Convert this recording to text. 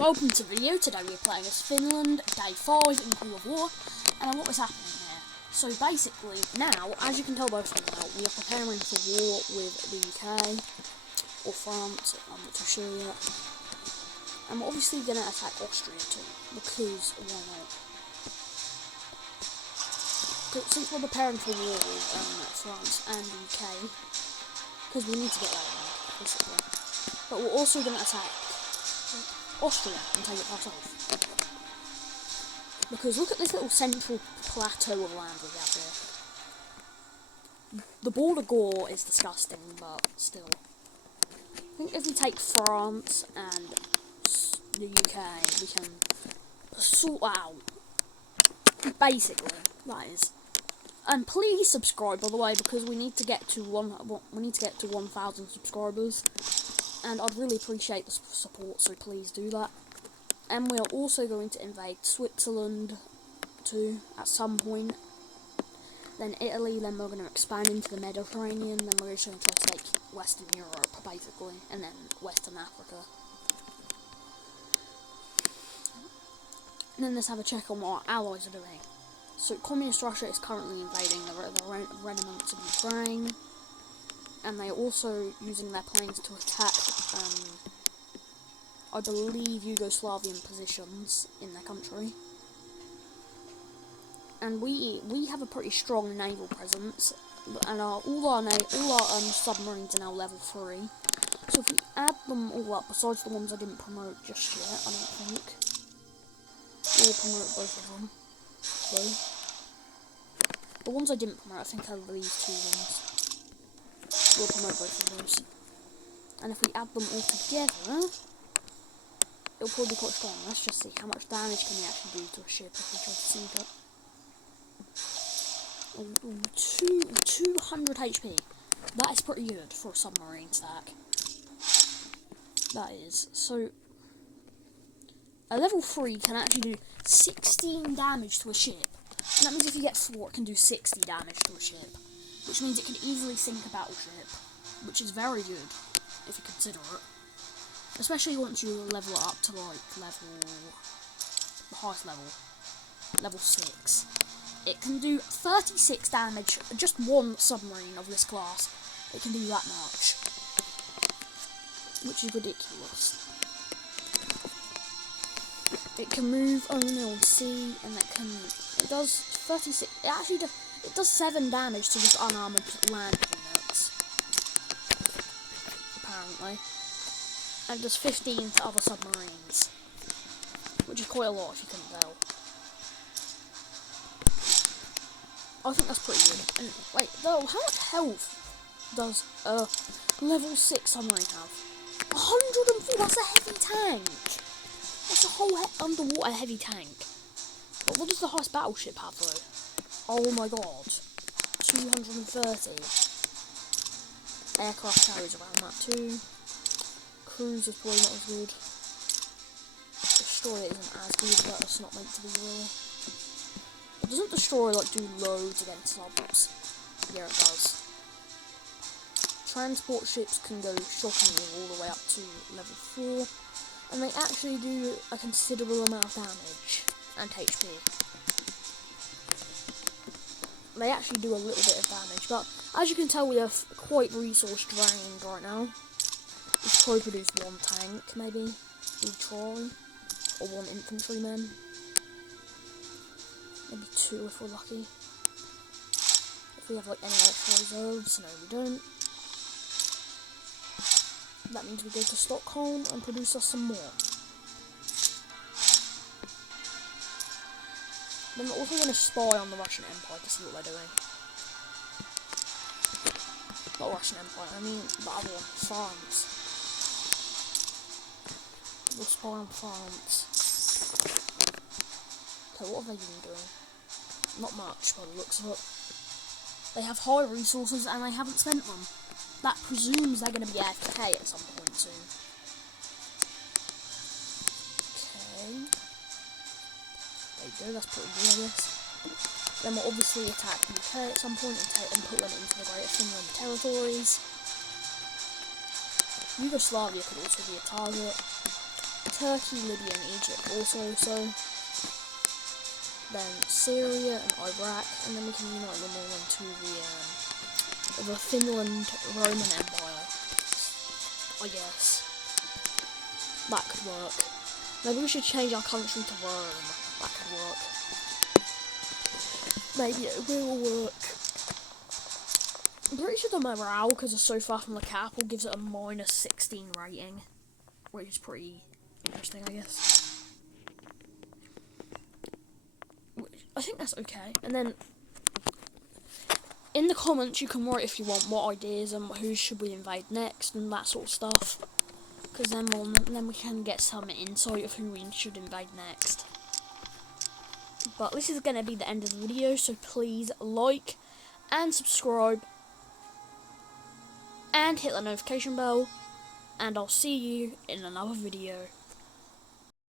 Welcome to the video. Today we're playing as Finland, day 5 in Call of War, and what is happening here. So basically, now, as you can tell by the thumbnail, we are preparing for war with the UK, or France, I'm not too sure yet. And we're obviously going to attack Austria too, because why not? Since we're preparing for war with France and the UK, because we need to get that around, basically. But we're also going to attack Austria and take it ourselves. Because look at this little central plateau of land we have here. The border gore is disgusting, but still. I think if we take France and the UK, we can sort out. Basically, that is. And please subscribe, by the way, because we need to get to 1,000 subscribers. And I'd really appreciate the support, so please do that. And we are also going to invade Switzerland too at some point. Then Italy, then we're going to expand into the Mediterranean, then we're just going to try to take Western Europe, basically, and then Western Africa. And then let's have a check on what our allies are doing. So Communist Russia is currently invading the remnants of Ukraine. And they are also using their planes to attack, I believe, Yugoslavian positions in their country. And we have a pretty strong naval presence, and all our submarines are now level 3. So if we add them all up, besides the ones I didn't promote just yet, I don't think, we'll promote both of them. So, the ones I didn't promote, I think are these two ones. We'll promote both of those. And if we add them all together, it'll probably be quite strong. Let's just see how much damage can we actually do to a ship if we try to sink it. 200 HP. That is pretty good for a submarine stack. That is. So, a level 3 can actually do 16 damage to a ship. And that means if you get 4, it can do 60 damage to a ship. Which means it can easily sink a battleship, which is very good, if you consider it. Especially once you level it up to, like, the highest level, level 6. It can do 36 damage, just one submarine of this class, it can do that much. Which is ridiculous. It can move only on sea, and it does 36, it does 7 damage to just unarmoured land units, apparently, and it does 15 to other submarines, which is quite a lot if you couldn't tell. I think that's pretty good. And wait, though, how much health does a level 6 submarine have? 104, that's a heavy tank! That's a whole underwater heavy tank. But what does the highest battleship have though? Oh my god, 230. Aircraft carriers around that too. Cruise is probably not as good. Destroyer isn't as good, but it's not meant to be really. It doesn't destroyer like do loads against subs. Yeah, it does. Transport ships can go shockingly all the way up to level 4, and they actually do a considerable amount of damage and HP. They actually do a little bit of damage, but as you can tell, we are quite resource drained right now. We could probably produce 1 tank, maybe. We try. Or 1 infantryman. Maybe 2 if we're lucky. If we have like any extra reserves, no we don't. That means we go to Stockholm and produce us some more. Then we're also going to spy on the Russian Empire to see what they're doing. Not Russian Empire, I mean the other one, France. We'll spy on France. Okay, what have they been doing? Not much by the looks of it. They have high resources and they haven't spent them. That presumes they're going to be AFK at some point soon. Okay. There you go, that's pretty good, I guess. Then we'll obviously attack the UK at some point and put them into the Greater Finland territories. Yugoslavia could also be a target. Turkey, Libya, and Egypt also. So then Syria and Iraq, and then we can unite them all into the Finland Roman Empire. I guess that could work. Maybe we should change our country to Rome. That could work. Maybe it will work. I'm pretty sure the morale, because it's so far from the capital, gives it a -16 rating, which is pretty interesting, I guess. I think that's okay. And then in the comments you can write if you want what ideas and who should we invade next and that sort of stuff. Because then we can get some insight of who we should invade next. But this is going to be the end of the video, so please like and subscribe and hit the notification bell, and I'll see you in another video.